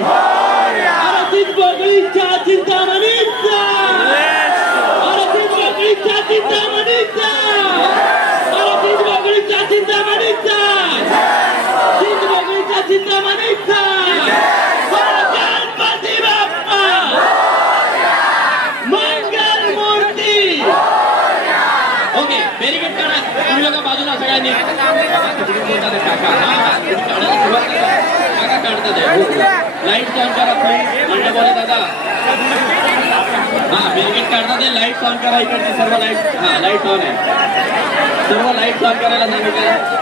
अरे चिंचपोकळीच्या चिंतामणीचा, अरे चिंचपोकळीच्या चिंतामणीचा, अरे चिंचपोकळीच्या चिंतामणीचा, चिंचपोकळीच्या चिंतामणीचा गणपती बाप्पा मंगल मूर्ती. Okay very good. काढा तुम्ही लोक बाजूला सगळ्यांनी. काका काढतात लाईट ऑन करा प्लीज. म्हणजे बोला दादा. हा बेरिकेड काढतात ते. लाईट ऑन करा इकडची सर्व लाईट. हा लाईट ऑन आहे. सर्व लाईट ऑन करायला सांगितलं.